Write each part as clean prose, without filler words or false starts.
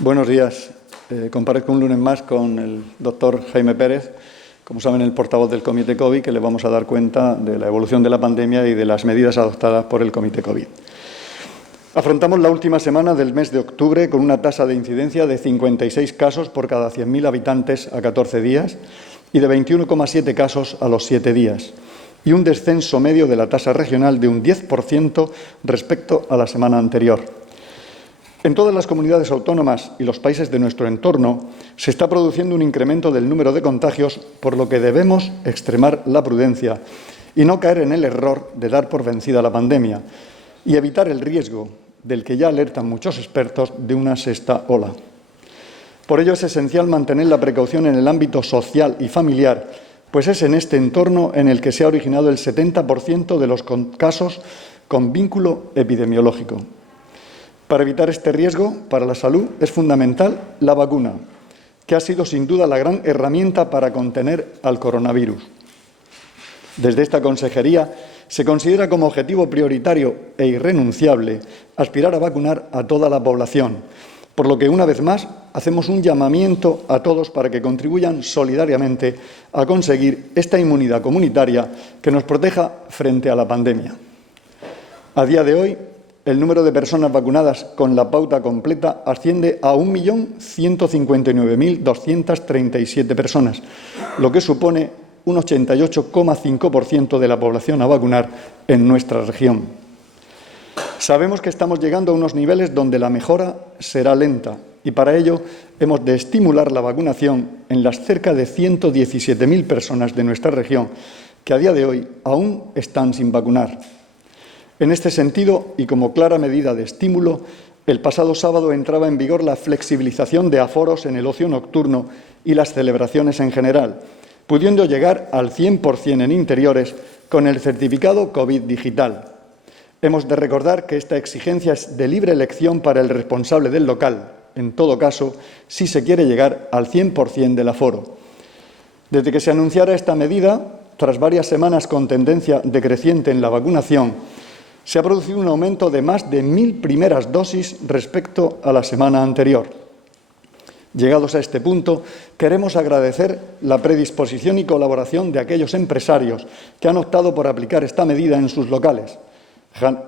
Buenos días. Comparezco un lunes más con el doctor Jaime Pérez, como saben, el portavoz del Comité COVID, que le vamos a dar cuenta de la evolución de la pandemia y de las medidas adoptadas por el Comité COVID. Afrontamos la última semana del mes de octubre con una tasa de incidencia de 56 casos por cada 100.000 habitantes a 14 días y de 21,7 casos a los 7 días, y un descenso medio de la tasa regional de un 10% respecto a la semana anterior. En todas las comunidades autónomas y los países de nuestro entorno se está produciendo un incremento del número de contagios, por lo que debemos extremar la prudencia y no caer en el error de dar por vencida la pandemia y evitar el riesgo, del que ya alertan muchos expertos, de una sexta ola. Por ello es esencial mantener la precaución en el ámbito social y familiar, pues es en este entorno en el que se ha originado el 70% de los casos con vínculo epidemiológico. Para evitar este riesgo para la salud es fundamental la vacuna, que ha sido sin duda la gran herramienta para contener al coronavirus. Desde esta consejería se considera como objetivo prioritario e irrenunciable aspirar a vacunar a toda la población, por lo que una vez más hacemos un llamamiento a todos para que contribuyan solidariamente a conseguir esta inmunidad comunitaria que nos proteja frente a la pandemia. A día de hoy, el número de personas vacunadas con la pauta completa asciende a 1.159.237 personas, lo que supone un 88,5% de la población a vacunar en nuestra región. Sabemos que estamos llegando a unos niveles donde la mejora será lenta y para ello hemos de estimular la vacunación en las cerca de 117.000 personas de nuestra región que a día de hoy aún están sin vacunar. En este sentido, y como clara medida de estímulo, el pasado sábado entraba en vigor la flexibilización de aforos en el ocio nocturno y las celebraciones en general, pudiendo llegar al 100% en interiores con el certificado COVID digital. Hemos de recordar que esta exigencia es de libre elección para el responsable del local, en todo caso, si se quiere llegar al 100% del aforo. Desde que se anunciara esta medida, tras varias semanas con tendencia decreciente en la vacunación, se ha producido un aumento de más de 1.000 primeras dosis respecto a la semana anterior. Llegados a este punto, queremos agradecer la predisposición y colaboración de aquellos empresarios que han optado por aplicar esta medida en sus locales,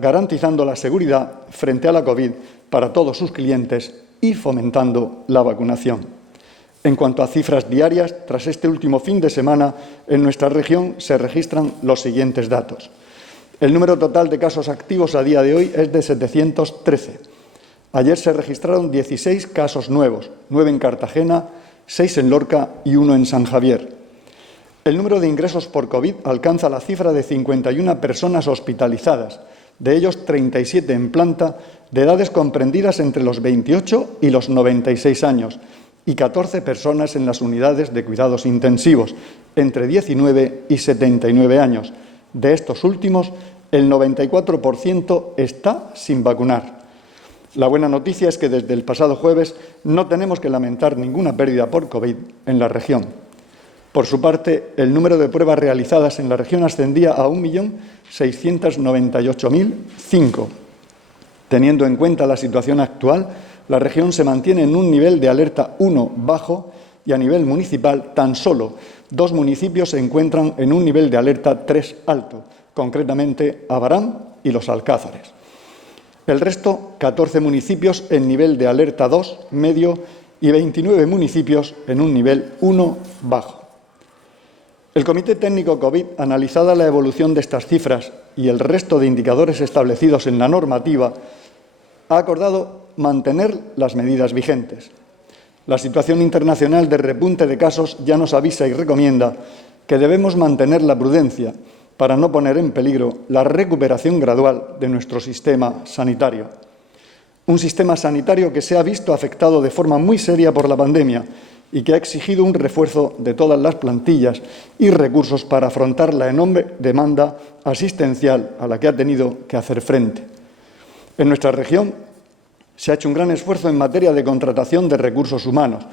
garantizando la seguridad frente a la COVID para todos sus clientes y fomentando la vacunación. En cuanto a cifras diarias, tras este último fin de semana, en nuestra región se registran los siguientes datos. El número total de casos activos a día de hoy es de 713. Ayer se registraron 16 casos nuevos, 9 en Cartagena, 6 en Lorca y 1 en San Javier. El número de ingresos por COVID alcanza la cifra de 51 personas hospitalizadas, de ellos 37 en planta, de edades comprendidas entre los 28 y los 96 años, y 14 personas en las unidades de cuidados intensivos, entre 19 y 79 años. De estos últimos, el 94% está sin vacunar. La buena noticia es que desde el pasado jueves no tenemos que lamentar ninguna pérdida por COVID en la región. Por su parte, el número de pruebas realizadas en la región ascendía a 1.698.005. Teniendo en cuenta la situación actual, la región se mantiene en un nivel de alerta 1 bajo y a nivel municipal tan solo 2 municipios se encuentran en un nivel de alerta 3 alto, concretamente Abarán y Los Alcázares. El resto, 14 municipios en nivel de alerta 2 medio y 29 municipios en un nivel 1 bajo. El Comité Técnico COVID, analizada la evolución de estas cifras y el resto de indicadores establecidos en la normativa, ha acordado mantener las medidas vigentes. La situación internacional de repunte de casos ya nos avisa y recomienda que debemos mantener la prudencia para no poner en peligro la recuperación gradual de nuestro sistema sanitario. Un sistema sanitario que se ha visto afectado de forma muy seria por la pandemia y que ha exigido un refuerzo de todas las plantillas y recursos para afrontar la enorme demanda asistencial a la que ha tenido que hacer frente. En nuestra región se ha hecho un gran esfuerzo en materia de contratación de recursos humanos,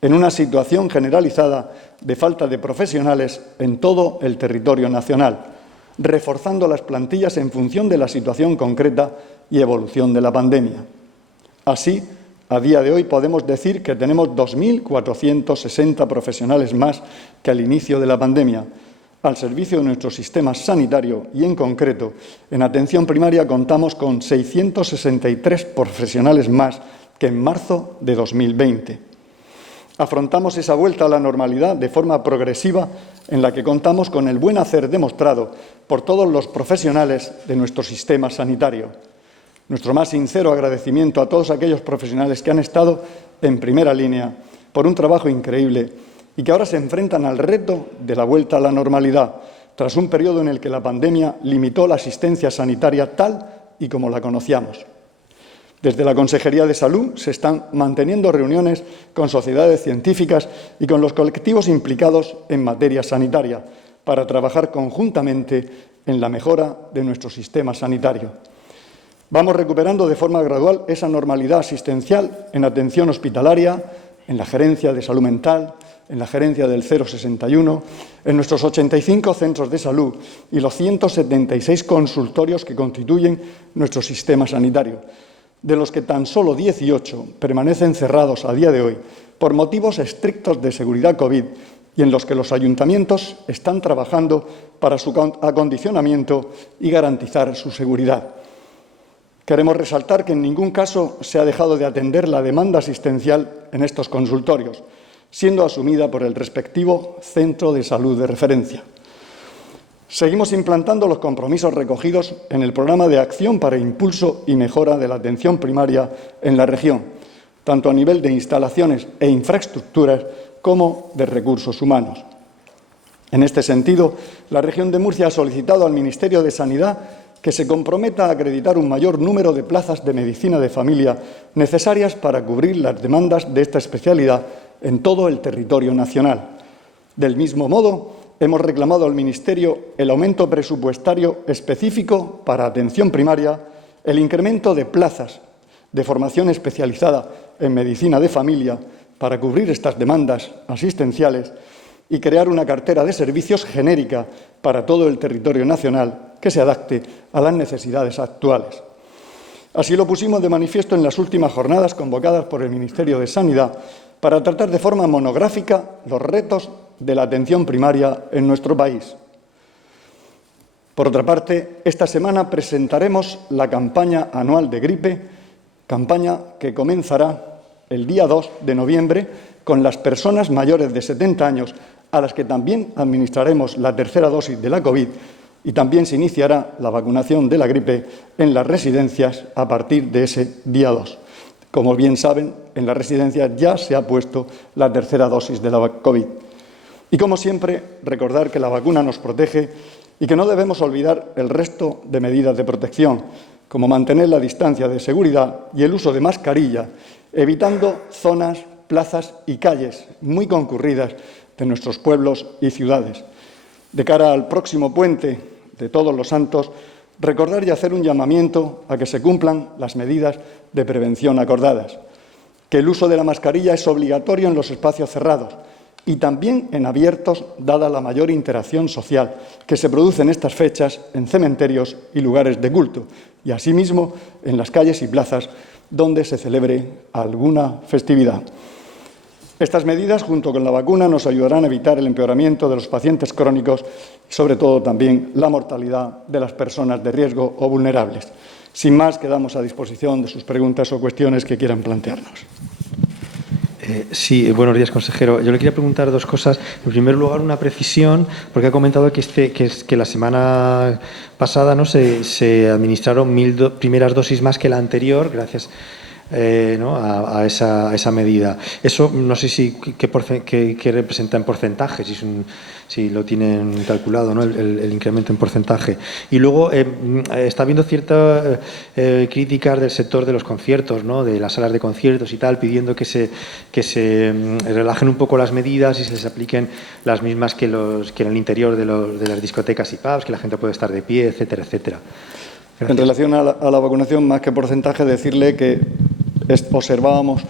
en una situación generalizada de falta de profesionales en todo el territorio nacional, reforzando las plantillas en función de la situación concreta y evolución de la pandemia. Así, A día de hoy podemos decir que tenemos 2.460 profesionales más que al inicio de la pandemia al servicio de nuestro sistema sanitario y, en concreto, en atención primaria contamos con 663 profesionales más que en marzo de 2020. Afrontamos esa vuelta a la normalidad de forma progresiva en la que contamos con el buen hacer demostrado por todos los profesionales de nuestro sistema sanitario. Nuestro más sincero agradecimiento a todos aquellos profesionales que han estado en primera línea por un trabajo increíble y que ahora se enfrentan al reto de la vuelta a la normalidad, tras un periodo en el que la pandemia limitó la asistencia sanitaria tal y como la conocíamos. Desde la Consejería de Salud se están manteniendo reuniones con sociedades científicas y con los colectivos implicados en materia sanitaria para trabajar conjuntamente en la mejora de nuestro sistema sanitario. Vamos recuperando de forma gradual esa normalidad asistencial en atención hospitalaria, en la gerencia de salud mental, en la gerencia del 061, en nuestros 85 centros de salud y los 176 consultorios que constituyen nuestro sistema sanitario, de los que tan solo 18 permanecen cerrados a día de hoy por motivos estrictos de seguridad COVID y en los que los ayuntamientos están trabajando para su acondicionamiento y garantizar su seguridad. Queremos resaltar que en ningún caso se ha dejado de atender la demanda asistencial en estos consultorios, siendo asumida por el respectivo centro de salud de referencia. Seguimos implantando los compromisos recogidos en el Programa de Acción para Impulso y Mejora de la Atención Primaria en la región, tanto a nivel de instalaciones e infraestructuras como de recursos humanos. En este sentido, la región de Murcia ha solicitado al Ministerio de Sanidad que se comprometa a acreditar un mayor número de plazas de medicina de familia necesarias para cubrir las demandas de esta especialidad en todo el territorio nacional. Del mismo modo, hemos reclamado al Ministerio el aumento presupuestario específico para atención primaria, el incremento de plazas de formación especializada en medicina de familia para cubrir estas demandas asistenciales y crear una cartera de servicios genérica para todo el territorio nacional que se adapte a las necesidades actuales. Así lo pusimos de manifiesto en las últimas jornadas convocadas por el Ministerio de Sanidad para tratar de forma monográfica los retos de la atención primaria en nuestro país. Por otra parte, esta semana presentaremos la campaña anual de gripe, campaña que comenzará el día 2 de noviembre con las personas mayores de 70 años, a las que también administraremos la tercera dosis de la COVID, y también se iniciará la vacunación de la gripe en las residencias a partir de ese día 2. Como bien saben, en las residencias ya se ha puesto la tercera dosis de la COVID. Y, como siempre, recordar que la vacuna nos protege y que no debemos olvidar el resto de medidas de protección, como mantener la distancia de seguridad y el uso de mascarilla, evitando zonas, plazas y calles muy concurridas de nuestros pueblos y ciudades. De cara al próximo puente de Todos los Santos, recordar y hacer un llamamiento a que se cumplan las medidas de prevención acordadas, que el uso de la mascarilla es obligatorio en los espacios cerrados y también en abiertos, dada la mayor interacción social que se produce en estas fechas en cementerios y lugares de culto, y asimismo en las calles y plazas donde se celebre alguna festividad. Estas medidas, junto con la vacuna, nos ayudarán a evitar el empeoramiento de los pacientes crónicos y, sobre todo, también la mortalidad de las personas de riesgo o vulnerables. Sin más, quedamos a disposición de sus preguntas o cuestiones que quieran plantearnos. Sí, buenos días, consejero. Yo le quería preguntar dos cosas. En primer lugar, una precisión, porque ha comentado que la semana pasada se administraron 1.000 primeras dosis más que la anterior, gracias a esa medida. Eso no sé qué representa en porcentaje, si lo tienen calculado, ¿no? el incremento en porcentaje. Y luego está habiendo ciertas críticas del sector de los conciertos, ¿no? De las salas de conciertos y tal, pidiendo que se relajen un poco las medidas y se les apliquen las mismas que en el interior de las discotecas y pubs, que la gente puede estar de pie, etcétera, etcétera. Gracias. En relación a la vacunación, más que porcentaje, decirle que observábamos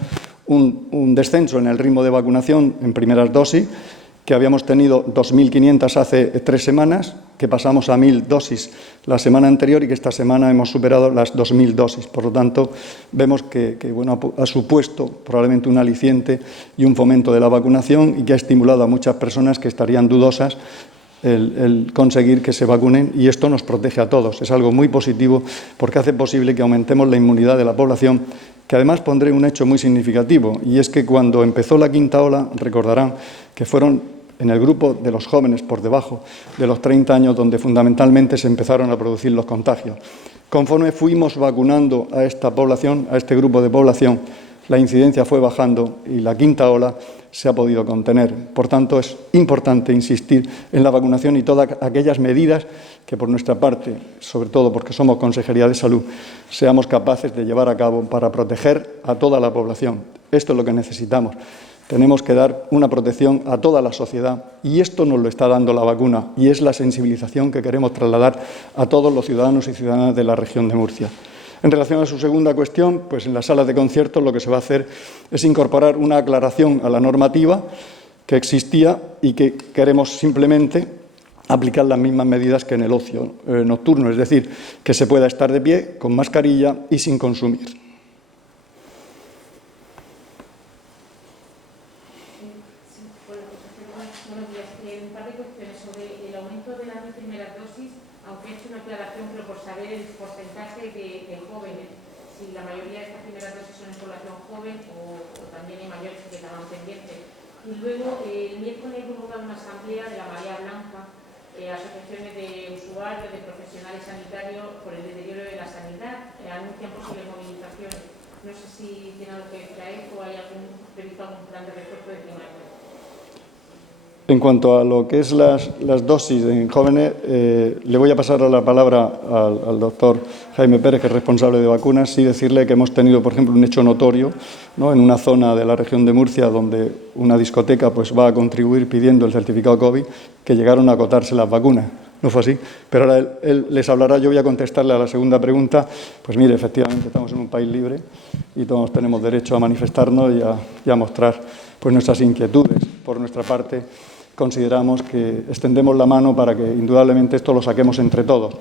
un descenso en el ritmo de vacunación en primeras dosis que habíamos tenido 2.500 hace 3 semanas, que pasamos a 1.000 dosis la semana anterior y que esta semana hemos superado las 2.000 dosis. Por lo tanto, vemos que bueno, ha supuesto probablemente un aliciente y un fomento de la vacunación y que ha estimulado a muchas personas que estarían dudosas el conseguir que se vacunen, y esto nos protege a todos. Es algo muy positivo porque hace posible que aumentemos la inmunidad de la población, que además pondré un hecho muy significativo, y es que cuando empezó la quinta ola, recordarán que fueron en el grupo de los jóvenes por debajo de los 30 años donde fundamentalmente se empezaron a producir los contagios. Conforme fuimos vacunando a esta población, a este grupo de población, la incidencia fue bajando y la quinta ola se ha podido contener. Por tanto, es importante insistir en la vacunación y todas aquellas medidas que por nuestra parte, sobre todo porque somos Consejería de Salud, seamos capaces de llevar a cabo para proteger a toda la población. Esto es lo que necesitamos. Tenemos que dar una protección a toda la sociedad y esto nos lo está dando la vacuna y es la sensibilización que queremos trasladar a todos los ciudadanos y ciudadanas de la región de Murcia. En relación a su segunda cuestión, pues en las salas de conciertos lo que se va a hacer es incorporar una aclaración a la normativa que existía y que queremos simplemente aplicar las mismas medidas que en el ocio nocturno, es decir, que se pueda estar de pie, con mascarilla y sin consumir. Buenos días. Un par de cuestiones sobre el aumento de las primeras dosis, aunque he hecho una aclaración, pero por saber el porcentaje de jóvenes, si la mayoría de estas primeras dosis son en población joven o también hay mayores que quedaban pendientes. Y luego, el miércoles he convocado una asamblea de la Marea Blanca, asociaciones de usuarios, de profesionales sanitarios, por el deterioro de la sanidad, anuncian posibles movilizaciones. No sé si tiene algo que decir a esto o hay previsto algún plan de refuerzo de primaria. En cuanto a lo que es las dosis en jóvenes, le voy a pasar la palabra al doctor Jaime Pérez, que es responsable de vacunas, y decirle que hemos tenido, por ejemplo, un hecho notorio, ¿no?, en una zona de la región de Murcia donde una discoteca pues, va a contribuir pidiendo el certificado COVID, que llegaron a agotarse las vacunas. No fue así, pero ahora él les hablará. Yo voy a contestarle a la segunda pregunta. Pues mire, efectivamente estamos en un país libre y todos tenemos derecho a manifestarnos y a mostrar pues, nuestras inquietudes. Por nuestra parte, consideramos que extendemos la mano para que indudablemente esto lo saquemos entre todos.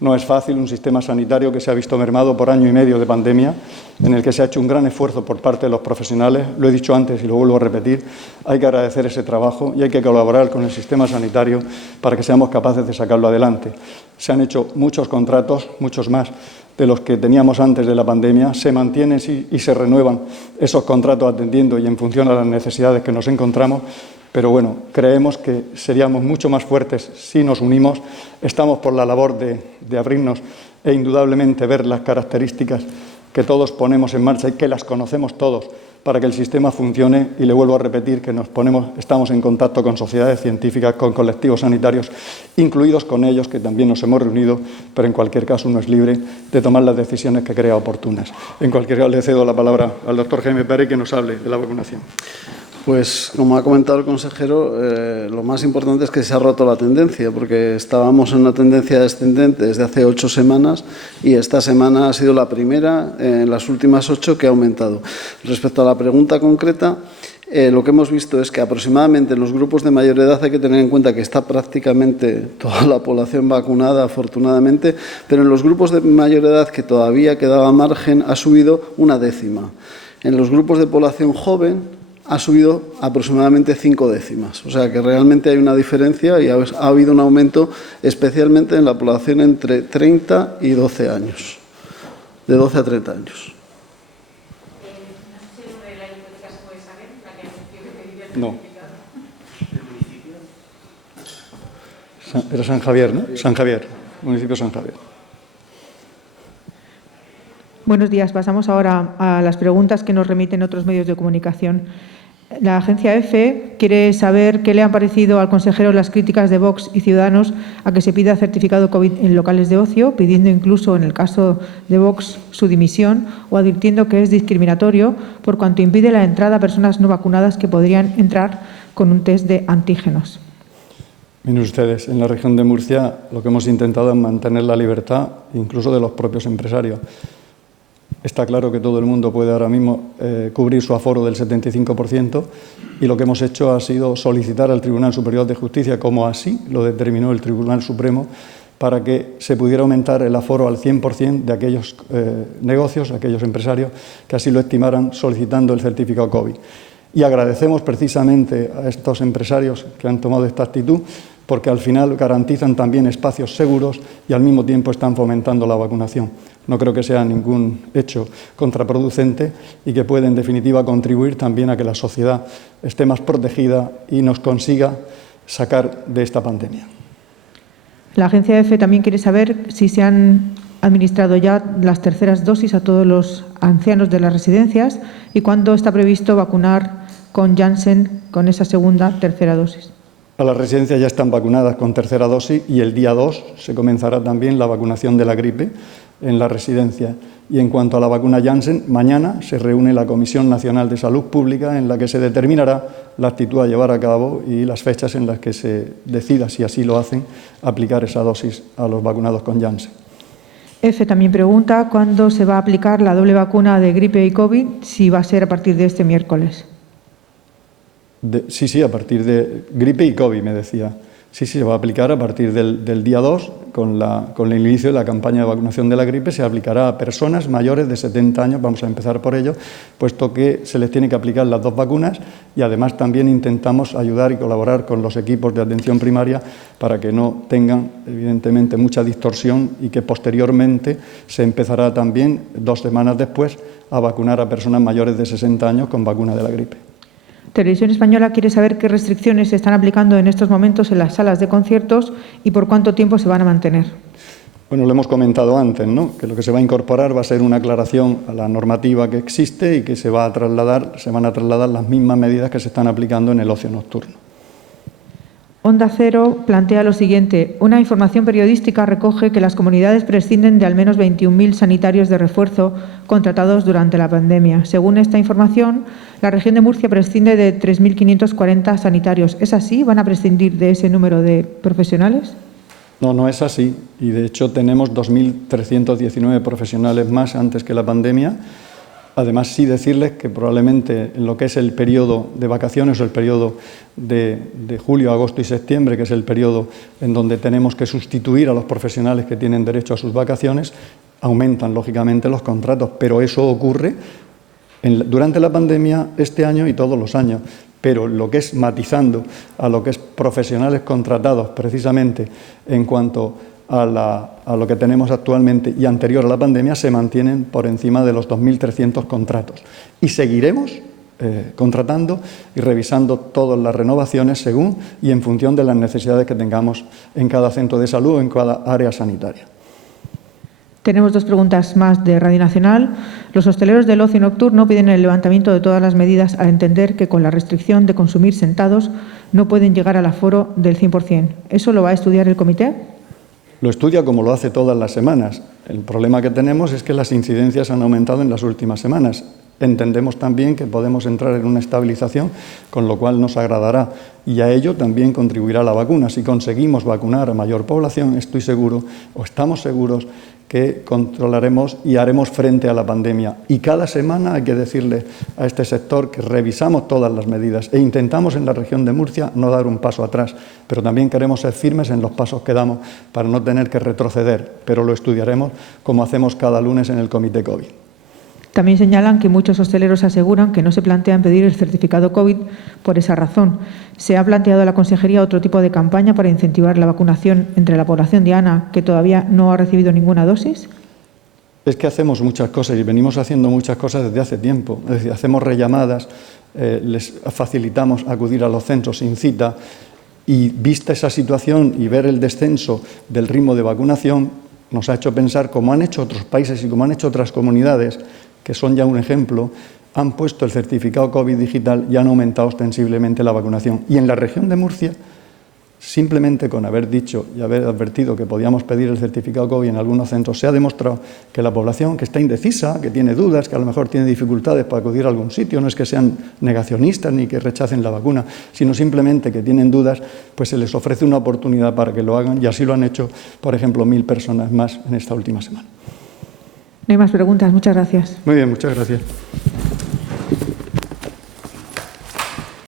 No es fácil un sistema sanitario que se ha visto mermado por año y medio de pandemia, en el que se ha hecho un gran esfuerzo por parte de los profesionales. Lo he dicho antes y lo vuelvo a repetir, hay que agradecer ese trabajo y hay que colaborar con el sistema sanitario para que seamos capaces de sacarlo adelante. Se han hecho muchos contratos, muchos más de los que teníamos antes de la pandemia, se mantienen y se renuevan esos contratos atendiendo y en función a las necesidades que nos encontramos. Pero bueno, creemos que seríamos mucho más fuertes si nos unimos. Estamos por la labor de abrirnos e indudablemente ver las características que todos ponemos en marcha y que las conocemos todos para que el sistema funcione. Y le vuelvo a repetir que estamos en contacto con sociedades científicas, con colectivos sanitarios, incluidos con ellos, que también nos hemos reunido, pero en cualquier caso uno es libre de tomar las decisiones que crea oportunas. En cualquier caso le cedo la palabra al doctor Jaime Pérez que nos hable de la vacunación. Pues, como ha comentado el consejero, lo más importante es que se ha roto la tendencia, porque estábamos en una tendencia descendente desde hace 8 semanas y esta semana ha sido la primera en las últimas 8 que ha aumentado. Respecto a la pregunta concreta, lo que hemos visto es que aproximadamente en los grupos de mayor edad hay que tener en cuenta que está prácticamente toda la población vacunada, afortunadamente, pero en los grupos de mayor edad que todavía quedaba margen ha subido 1/10. En los grupos de población joven ha subido aproximadamente 5 décimas. O sea que realmente hay una diferencia y ha habido un aumento especialmente en la población entre 30 y 12 años, de 12 a 30 años. No. Era San Javier, ¿no? San Javier, municipio San Javier. Buenos días. Pasamos ahora a las preguntas que nos remiten otros medios de comunicación. La agencia EFE quiere saber qué le han parecido al consejero las críticas de Vox y Ciudadanos a que se pida certificado COVID en locales de ocio, pidiendo incluso, en el caso de Vox, su dimisión o advirtiendo que es discriminatorio por cuanto impide la entrada a personas no vacunadas que podrían entrar con un test de antígenos. Miren ustedes, en la región de Murcia lo que hemos intentado es mantener la libertad incluso de los propios empresarios. Está claro que todo el mundo puede ahora mismo cubrir su aforo del 75% y lo que hemos hecho ha sido solicitar al Tribunal Superior de Justicia, como así lo determinó el Tribunal Supremo, para que se pudiera aumentar el aforo al 100% de aquellos negocios, aquellos empresarios que así lo estimaran solicitando el certificado COVID. Y agradecemos precisamente a estos empresarios que han tomado esta actitud, porque al final garantizan también espacios seguros y al mismo tiempo están fomentando la vacunación. No creo que sea ningún hecho contraproducente y que puede en definitiva contribuir también a que la sociedad esté más protegida y nos consiga sacar de esta pandemia. La agencia EFE también quiere saber si se han administrado ya las terceras dosis a todos los ancianos de las residencias y cuándo está previsto vacunar con Janssen con esa tercera dosis. A las residencias ya están vacunadas con tercera dosis y el día 2 se comenzará también la vacunación de la gripe en la residencia. Y en cuanto a la vacuna Janssen, mañana se reúne la Comisión Nacional de Salud Pública en la que se determinará la actitud a llevar a cabo y las fechas en las que se decida, si así lo hacen, aplicar esa dosis a los vacunados con Janssen. EFE también pregunta cuándo se va a aplicar la doble vacuna de gripe y COVID, si va a ser a partir de este miércoles. Sí, a partir de gripe y COVID, me decía. Sí, se va a aplicar a partir del día 2, con el inicio de la campaña de vacunación de la gripe, se aplicará a personas mayores de 70 años, vamos a empezar por ello, puesto que se les tiene que aplicar las dos vacunas y además también intentamos ayudar y colaborar con los equipos de atención primaria para que no tengan, evidentemente, mucha distorsión y que posteriormente se empezará también, 2 semanas después, a vacunar a personas mayores de 60 años con vacuna de la gripe. Televisión Española quiere saber qué restricciones se están aplicando en estos momentos en las salas de conciertos y por cuánto tiempo se van a mantener. Bueno, lo hemos comentado antes, ¿no? Que lo que se va a incorporar va a ser una aclaración a la normativa que existe y que se van a trasladar las mismas medidas que se están aplicando en el ocio nocturno. Onda Cero plantea lo siguiente. Una información periodística recoge que las comunidades prescinden de al menos 21.000 sanitarios de refuerzo contratados durante la pandemia. Según esta información, la región de Murcia prescinde de 3.540 sanitarios. ¿Es así? ¿Van a prescindir de ese número de profesionales? No, no es así. Y de hecho tenemos 2.319 profesionales más antes que la pandemia. Además, sí decirles que probablemente en lo que es el periodo de vacaciones o el periodo de julio, agosto y septiembre, que es el periodo en donde tenemos que sustituir a los profesionales que tienen derecho a sus vacaciones, aumentan lógicamente los contratos, pero eso ocurre durante la pandemia este año y todos los años. Pero lo que es matizando a lo que es profesionales contratados precisamente en cuanto a lo que tenemos actualmente y anterior a la pandemia, se mantienen por encima de los 2.300 contratos. Y seguiremos contratando y revisando todas las renovaciones según y en función de las necesidades que tengamos en cada centro de salud o en cada área sanitaria. Tenemos 2 preguntas más de Radio Nacional. Los hosteleros del ocio nocturno piden el levantamiento de todas las medidas al entender que con la restricción de consumir sentados no pueden llegar al aforo del 100%. ¿Eso lo va a estudiar el comité? Lo estudia como lo hace todas las semanas. El problema que tenemos es que las incidencias han aumentado en las últimas semanas. Entendemos también que podemos entrar en una estabilización, con lo cual nos agradará. Y a ello también contribuirá la vacuna. Si conseguimos vacunar a mayor población, estoy seguro, o estamos seguros, que controlaremos y haremos frente a la pandemia. Y cada semana hay que decirle a este sector que revisamos todas las medidas e intentamos en la región de Murcia no dar un paso atrás, pero también queremos ser firmes en los pasos que damos para no tener que retroceder, pero lo estudiaremos como hacemos cada lunes en el Comité COVID. También señalan que muchos hosteleros aseguran que no se plantean pedir el certificado COVID por esa razón. ¿Se ha planteado a la Consejería otro tipo de campaña para incentivar la vacunación entre la población diana que todavía no ha recibido ninguna dosis? Es que hacemos muchas cosas y venimos haciendo muchas cosas desde hace tiempo. Es decir, hacemos rellamadas, les facilitamos acudir a los centros sin cita y vista esa situación y ver el descenso del ritmo de vacunación, nos ha hecho pensar, como han hecho otros países y como han hecho otras comunidades, que son ya un ejemplo, han puesto el certificado COVID digital y han aumentado ostensiblemente la vacunación. Y en la región de Murcia, simplemente con haber dicho y haber advertido que podíamos pedir el certificado COVID en algunos centros, se ha demostrado que la población que está indecisa, que tiene dudas, que a lo mejor tiene dificultades para acudir a algún sitio, no es que sean negacionistas ni que rechacen la vacuna, sino simplemente que tienen dudas, pues se les ofrece una oportunidad para que lo hagan y así lo han hecho, por ejemplo, 1.000 personas más en esta última semana. No hay más preguntas. Muchas gracias. Muy bien, muchas gracias.